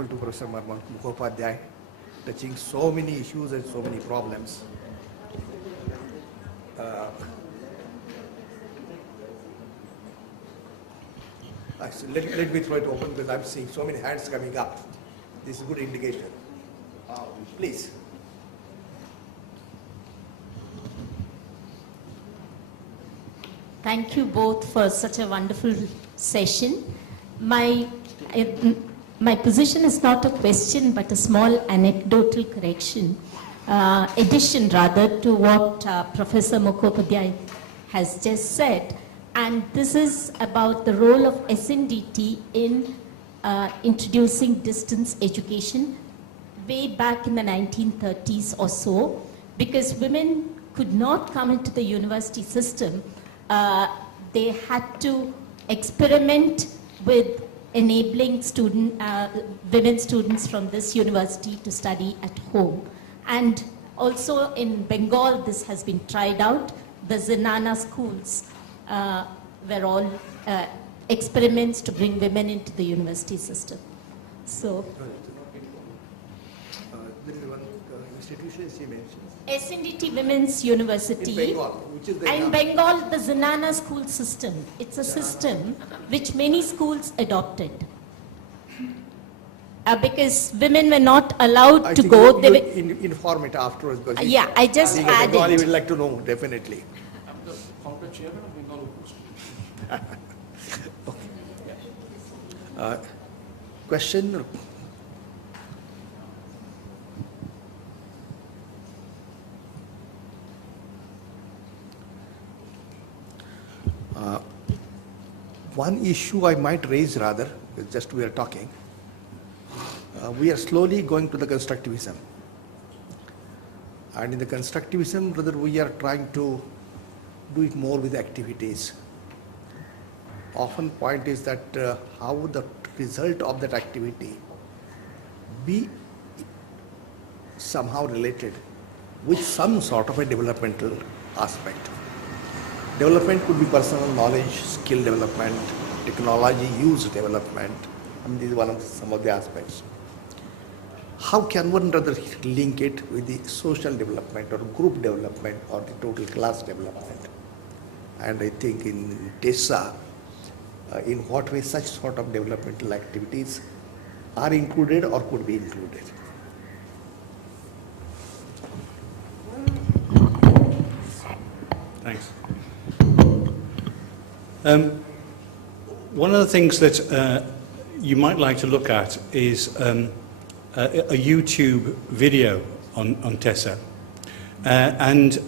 thankful to Professor Mukhopadhyay, touching so many issues and so many problems. Let me throw it open because I'm seeing so many hands coming up. This is a good indication. Please. Thank you both for such a wonderful session. My position is not a question but a small anecdotal correction, addition rather to what Professor Mukhopadhyay has just said. And this is about the role of SNDT in introducing distance education way back in the 1930s or so, because women could not come into the university system. They had to experiment with enabling women students from this university to study at home. And also in Bengal, this has been tried out. The Zenana schools were all experiments to bring women into the university system. So, there is one institution she mentioned. SNDT Women's University. In Bengal, which is the in Bengal, the Zenana school system. It's a system which many schools adopted. Because women were not allowed to go. They will inform it afterwards. Yeah, I just added. Bengali would like to know, definitely. I'm the corporate chairman of Bengal Okay. Question? One issue I might raise rather, just we are talking, we are slowly going to the constructivism. And in the constructivism, rather we are trying to do it more with activities. Often point is that how the result of that activity be somehow related with some sort of a developmental aspect. Development could be personal knowledge, skill development, technology use development. I mean, this is one of some of the aspects. How can one rather link it with the social development or group development or the total class development? And I think in TESA, in what way such sort of developmental activities are included or could be included? Thanks. One of the things that you might like to look at is a YouTube video on TESA. And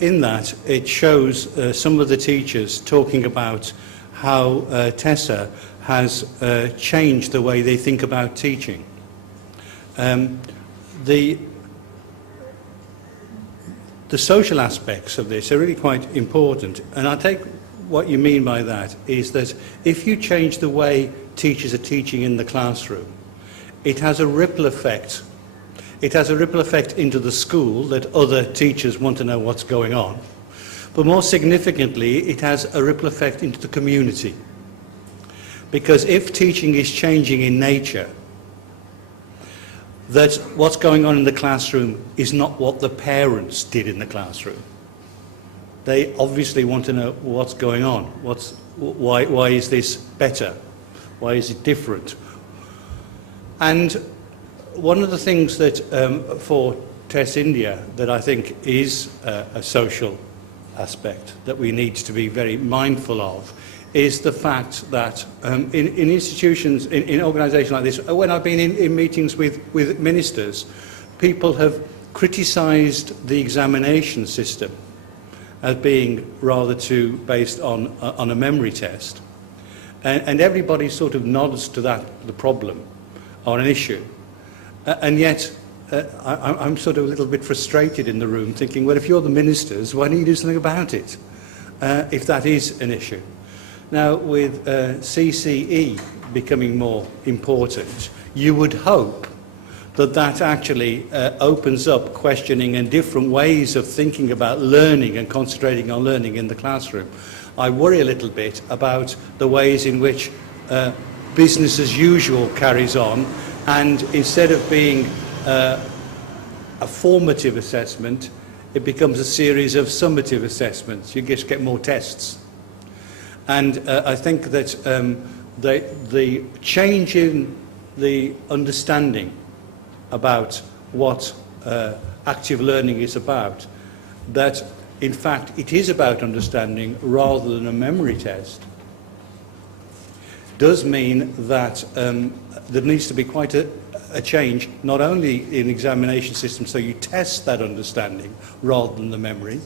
in that, it shows some of the teachers talking about how TESA has changed the way they think about teaching. The social aspects of this are really quite important, and I take what you mean by that is that if you change the way teachers are teaching in the classroom, it has a ripple effect. It has a ripple effect into the school that other teachers want to know what's going on. But more significantly, it has a ripple effect into the community. Because if teaching is changing in nature, that what's going on in the classroom is not what the parents did in the classroom. They obviously want to know what's going on. Why is this better? Why is it different? And one of the things that for TES India that I think is a social aspect that we need to be very mindful of is the fact that in institutions, in organisations like this, when I've been in meetings with ministers, people have criticised the examination system as being rather too based on a memory test. And everybody sort of nods to that, the problem, or an issue. And yet, I'm sort of a little bit frustrated in the room thinking, well, if you're the ministers, why don't you do something about it, if that is an issue? Now, with CCE becoming more important, you would hope that that actually opens up questioning and different ways of thinking about learning and concentrating on learning in the classroom. I worry a little bit about the ways in which business as usual carries on And instead of being a formative assessment, it becomes a series of summative assessments. You just get more tests. And I think that the change in the understanding about what active learning is about, that in fact it is about understanding rather than a memory test, does mean that there needs to be quite a change, not only in examination systems, so you test that understanding rather than the memory,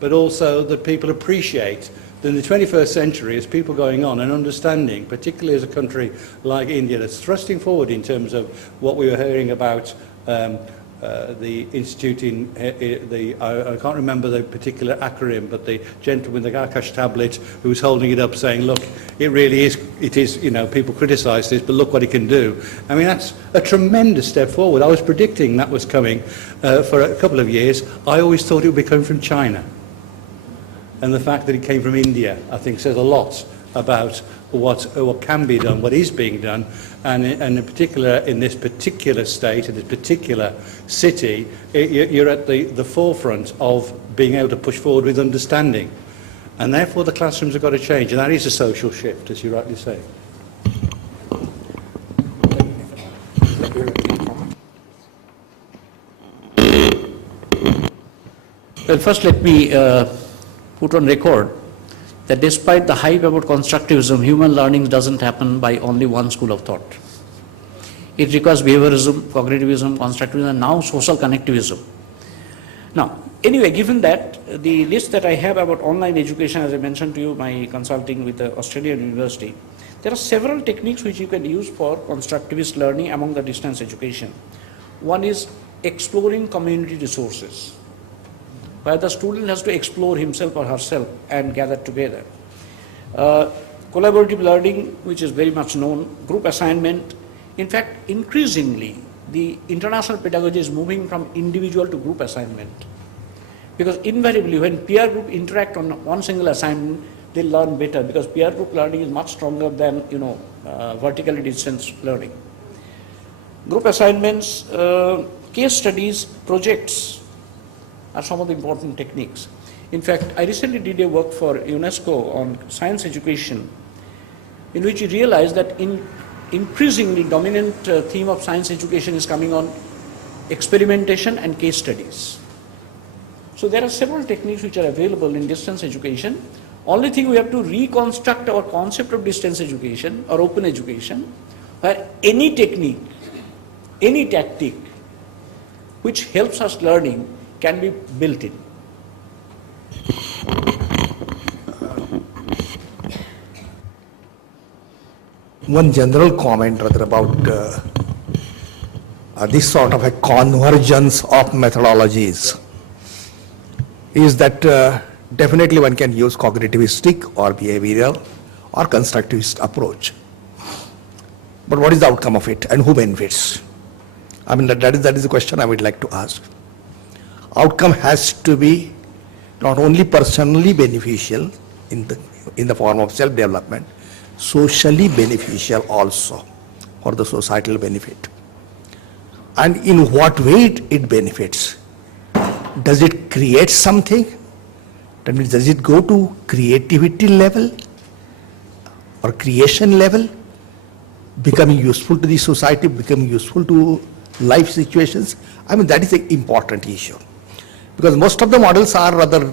but also that people appreciate that in the 21st century, as people going on and understanding, particularly as a country like India that's thrusting forward in terms of what we were hearing about the institute in I can't remember the particular acronym, but the gentleman with the Akash tablet who was holding it up saying, look, it really is, you know, people criticise this, but look what it can do. I mean, that's a tremendous step forward. I was predicting that was coming for a couple of years. I always thought it would be coming from China. And the fact that it came from India, I think, says a lot about what can be done, what is being done, and in particular in this particular state, in this particular city, you're at the forefront of being able to push forward with understanding. And therefore the classrooms have got to change, and that is a social shift, as you rightly say. Well, first let me put on record that despite the hype about constructivism, human learning doesn't happen by only one school of thought. It requires behaviorism, cognitivism, constructivism, and now social connectivism. Now, anyway, given that, the list that I have about online education, as I mentioned to you, my consulting with the Australian University, there are several techniques which you can use for constructivist learning among the distance education. One is exploring community resources, where the student has to explore himself or herself and gather together. Collaborative learning, which is very much known, group assignment. In fact, increasingly, the international pedagogy is moving from individual to group assignment. Because invariably, when peer group interact on one single assignment, they learn better, because peer group learning is much stronger than, vertically distance learning. Group assignments, case studies, projects are some of the important techniques. In fact, I recently did a work for UNESCO on science education, in which we realized that increasingly dominant theme of science education is coming on experimentation and case studies. So there are several techniques which are available in distance education. Only thing, we have to reconstruct our concept of distance education or open education, where any technique, any tactic which helps us learning can be built in. One general comment rather about this sort of a convergence of methodologies is that definitely one can use cognitivistic or behavioral or constructivist approach. But what is the outcome of it and who benefits? I mean, that is the question I would like to ask. Outcome has to be not only personally beneficial in the form of self-development, socially beneficial also for the societal benefit. And in what way it benefits? Does it create something? That means, does it go to creativity level or creation level, becoming useful to the society, becoming useful to life situations? I mean, that is an important issue. Because most of the models are rather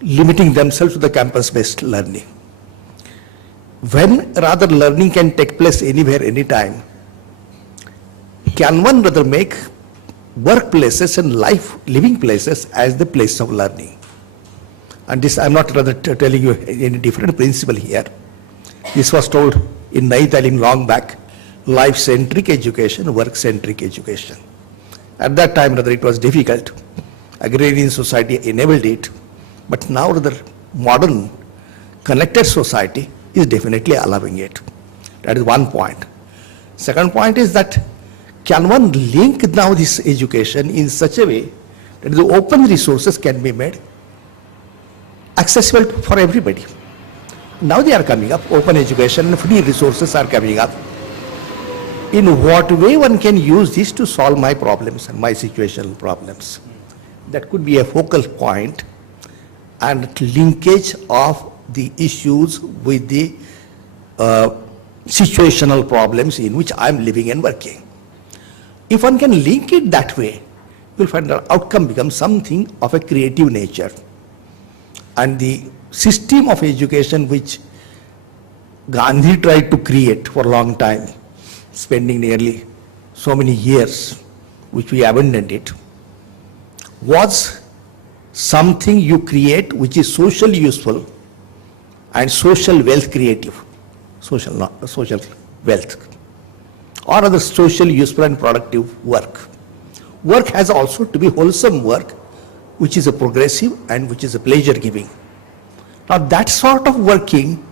limiting themselves to the campus-based learning. When rather learning can take place anywhere, anytime, can one rather make workplaces and living places as the place of learning? And this, I am not rather telling you any different principle here. This was told in Nai Talim long back, life-centric education, work-centric education. At that time, rather, it was difficult. Agrarian society enabled it, but now rather modern connected society is definitely allowing it. That is one point. Second point is that can one link now this education in such a way that the open resources can be made accessible for everybody. Now they are coming up, open education and free resources are coming up. in what way one can use this to solve my problems and my situational problems. That could be a focal point and linkage of the issues with the situational problems in which I am living and working. If one can link it that way, you will find the outcome becomes something of a creative nature. And the system of education which Gandhi tried to create for a long time, spending nearly so many years, which we abandoned it, was something you create which is socially useful and social wealth creative, social wealth, or other socially useful and productive work. Work has also to be wholesome work, which is a progressive and which is a pleasure giving. Now that sort of working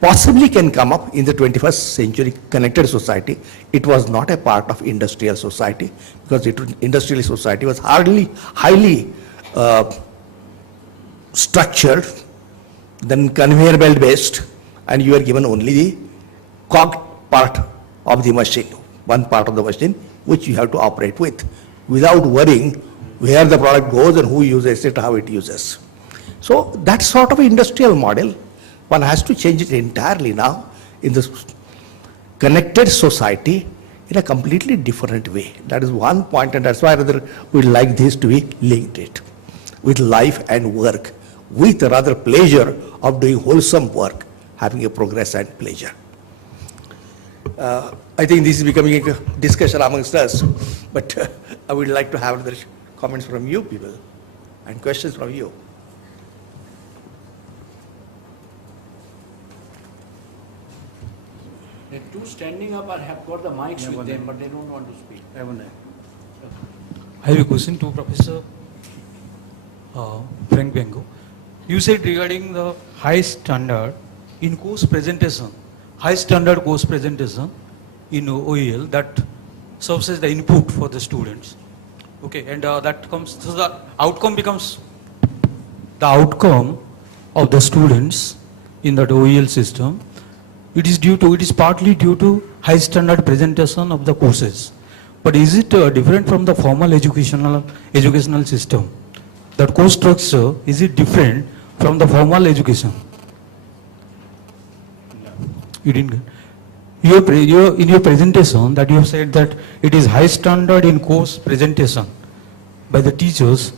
possibly can come up in the 21st century connected society. It was not a part of industrial society, because industrial society was highly structured, then conveyor belt based, and you are given only the cog part of the machine, one part of the machine which you have to operate with, without worrying where the product goes and who uses it, how it uses. So that sort of industrial model, one has to change it entirely now in the connected society in a completely different way. That is one point, and that's why rather we like this to be linked it with life and work, with rather pleasure of doing wholesome work, having a progress and pleasure. I think this is becoming a discussion amongst us, but I would like to have other comments from you people and questions from you. The two standing up have got the mics with them, but they don't want to speak. I have a question to Professor Frank Bengo. You said regarding the high standard in course presentation, high standard course presentation in OEL that serves as the input for the students. Okay, and that comes, so the outcome becomes the outcome of the students in that OEL system. It is partly due to high standard presentation of the courses. But is it different from the formal educational system? That course structure, is it different from the formal education? You didn't get. In your presentation that you have said that it is high standard in course presentation by the teachers,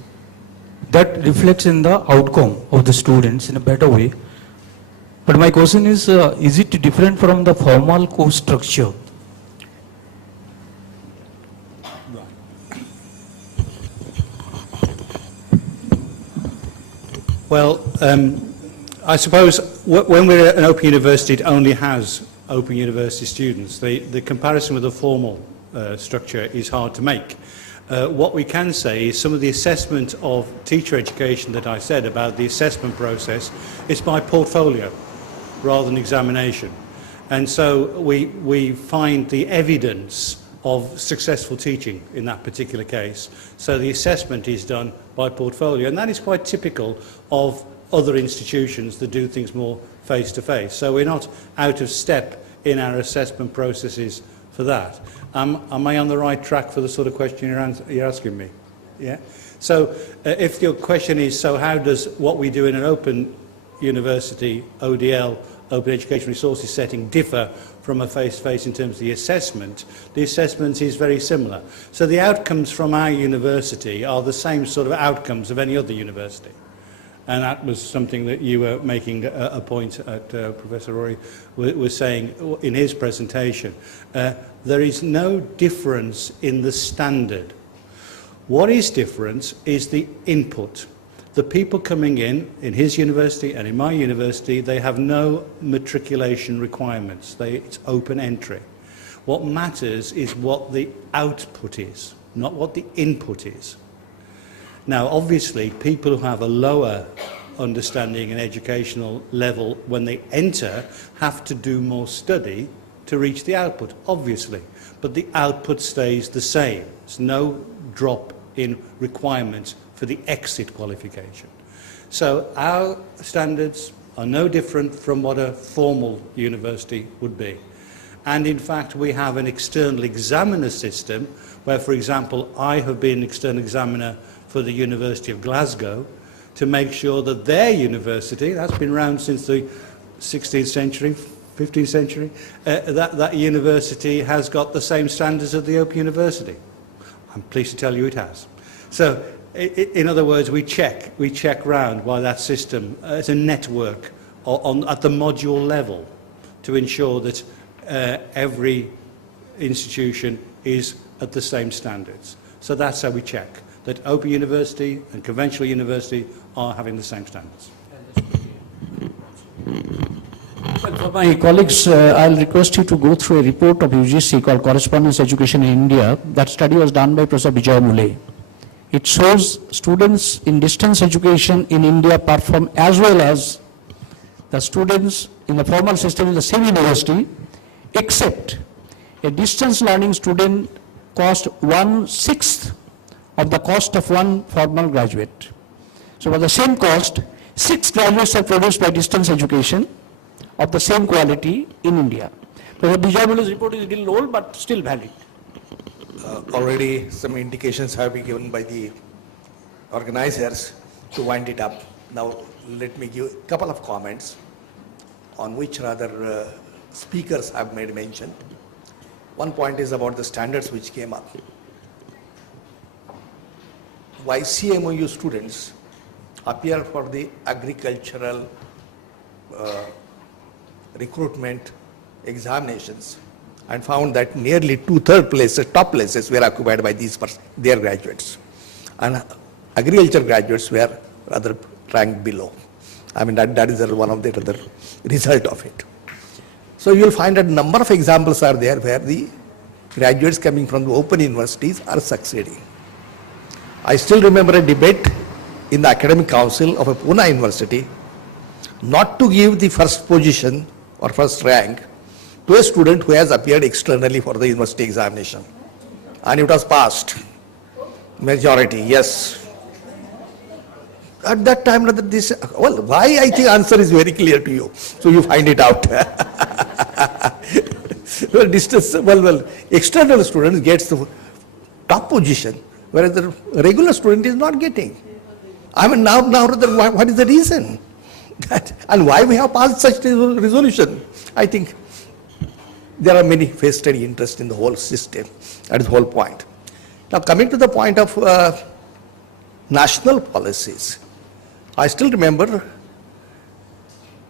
that reflects in the outcome of the students in a better way. But my question is it different from the formal course structure? Well, I suppose when we're at an Open University, it only has Open University students. The comparison with the formal structure is hard to make. What we can say is some of the assessment of teacher education that I said about the assessment process is by portfolio rather than examination. And so we find the evidence of successful teaching in that particular case. So the assessment is done by portfolio, and that is quite typical of other institutions that do things more face-to-face. So we're not out of step in our assessment processes for that. Am I on the right track for the sort of question you're asking me? Yeah? So if your question is, so how does what we do in an open university, ODL, Open Education Resources setting, differ from a face-to-face in terms of the assessment is very similar. So the outcomes from our university are the same sort of outcomes of any other university. And that was something that you were making a point at, Professor Rory was saying in his presentation. There is no difference in the standard. What is different is the input. The people coming in his university and in my university, they have no matriculation requirements. It's open entry. What matters is what the output is, not what the input is. Now, obviously, people who have a lower understanding and educational level when they enter have to do more study to reach the output, obviously. But the output stays the same. There's no drop in requirements for the exit qualification. So our standards are no different from what a formal university would be. And in fact, we have an external examiner system where, for example, I have been external examiner for the University of Glasgow to make sure that their university, that's been around since the 16th century, 15th century, that university has got the same standards as the Open University. I'm pleased to tell you it has. So, in other words, we check round by that system as a network at the module level to ensure that every institution is at the same standards. So that's how we check that Open University and conventional university are having the same standards. For my colleagues, I'll request you to go through a report of UGC called Correspondence Education in India. That study was done by Professor Vijay Mule. It shows students in distance education in India perform as well as the students in the formal system in the same university, except a distance learning student cost 1/6 of the cost of one formal graduate. So for the same cost, 6 graduates are produced by distance education of the same quality in India. Professor Vijay Mule's report is a little old but still valid. Already some indications have been given by the organizers to wind it up. Now let me give a couple of comments on which rather speakers have made mention. One point is about the standards which came up. Why CMOU students appear for the agricultural recruitment examinations and found that nearly 2/3 places, top places were occupied by their graduates. And agriculture graduates were rather ranked below. I mean, that is one of the other result of it. So you will find that a number of examples are there where the graduates coming from the open universities are succeeding. I still remember a debate in the academic council of a Pune university not to give the first position or first rank to a student who has appeared externally for the university examination. And it was passed. Majority, yes. At that time, well, why, I think answer is very clear to you. So you find it out. Well, external student gets the top position, whereas the regular student is not getting. I mean, now what is the reason? And why we have passed such resolution? I think there are many vested interests in the whole system. That is the whole point. Now, coming to the point of national policies, I still remember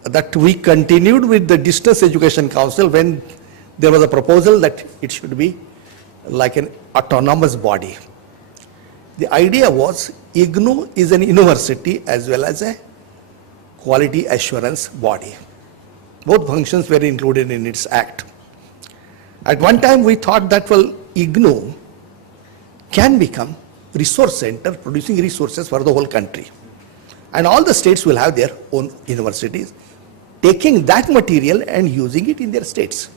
that we continued with the Distance Education Council when there was a proposal that it should be like an autonomous body. The idea was IGNOU is an university as well as a quality assurance body. Both functions were included in its act. At one time we thought that, well, IGNOU can become resource center producing resources for the whole country. And all the states will have their own universities, taking that material and using it in their states.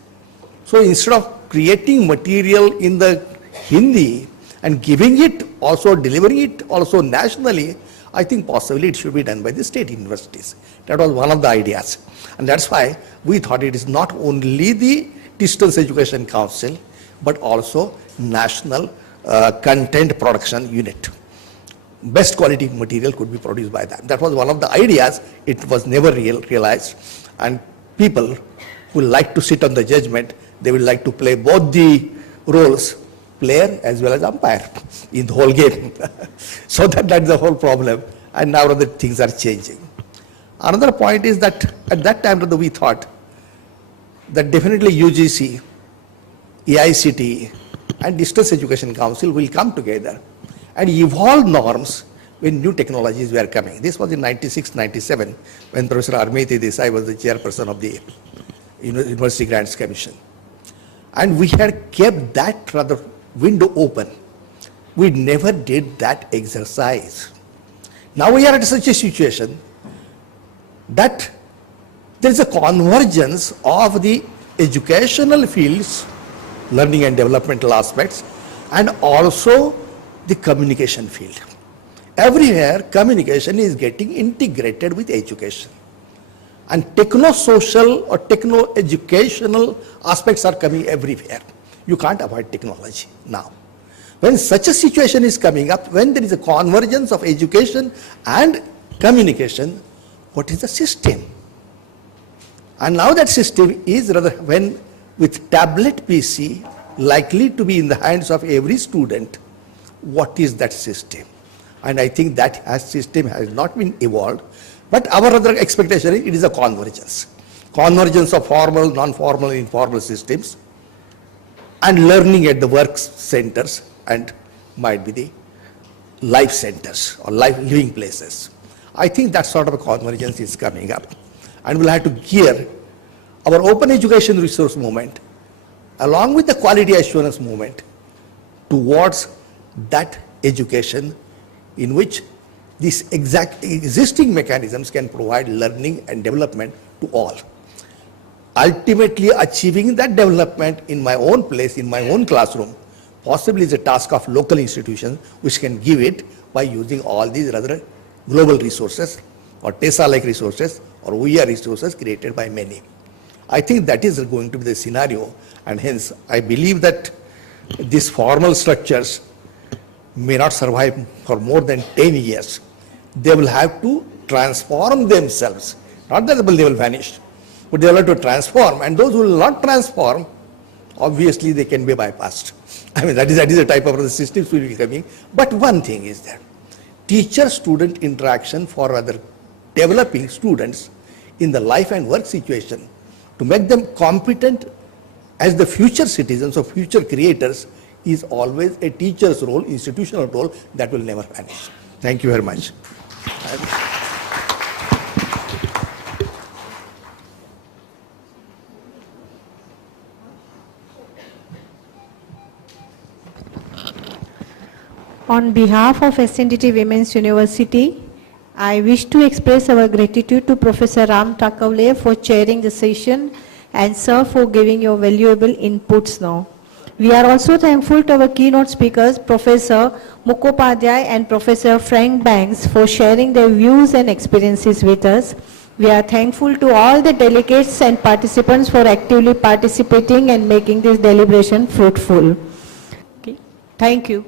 So instead of creating material in the Hindi and giving it also, delivering it also nationally, I think possibly it should be done by the state universities. That was one of the ideas. And that's why we thought it is not only the Distance Education Council, but also National Content Production Unit. Best quality material could be produced by that. That was one of the ideas. It was never realized. And people who like to sit on the judgment, they will like to play both the roles, player as well as umpire in the whole game. So that's the whole problem. And now the things are changing. Another point is that at that time we thought that definitely UGC, AICTE and Distance Education Council will come together and evolve norms when new technologies were coming. This was in 96, 97 when Professor Armiti Desai was the chairperson of the University Grants Commission. And we had kept that rather window open. We never did that exercise. Now we are at such a situation that there is a convergence of the educational fields, learning and developmental aspects, and also the communication field. Everywhere communication is getting integrated with education. And techno-social or techno-educational aspects are coming everywhere. You can't avoid technology now. When such a situation is coming up, when there is a convergence of education and communication, what is the system? And now that system is rather when with tablet PC likely to be in the hands of every student, what is that system? And I think that system has not been evolved, but our other expectation is it is a convergence. Convergence of formal, non-formal, informal systems and learning at the work centers and might be the life centers or life living places. I think that sort of a convergence is coming up, and we'll have to gear our open education resource movement along with the quality assurance movement towards that education in which these exact existing mechanisms can provide learning and development to all. Ultimately achieving that development in my own place, in my own classroom, possibly is a task of local institutions which can give it by using all these rather global resources or TESA-like resources or OER resources created by many. I think that is going to be the scenario, and hence I believe that these formal structures may not survive for more than 10 years. They will have to transform themselves. Not that they will vanish, but they will have to transform, and those who will not transform, obviously they can be bypassed. I mean, that is the type of the systems will be coming. But one thing is that teacher-student interaction for other developing students in the life and work situation to make them competent as the future citizens or future creators is always a teacher's role, institutional role that will never vanish. Thank you very much. On behalf of SNDT Women's University, I wish to express our gratitude to Professor Ram Takavle for chairing the session and sir for giving your valuable inputs now. We are also thankful to our keynote speakers, Professor Mukhopadhyay and Professor Frank Banks, for sharing their views and experiences with us. We are thankful to all the delegates and participants for actively participating and making this deliberation fruitful. Okay. Thank you.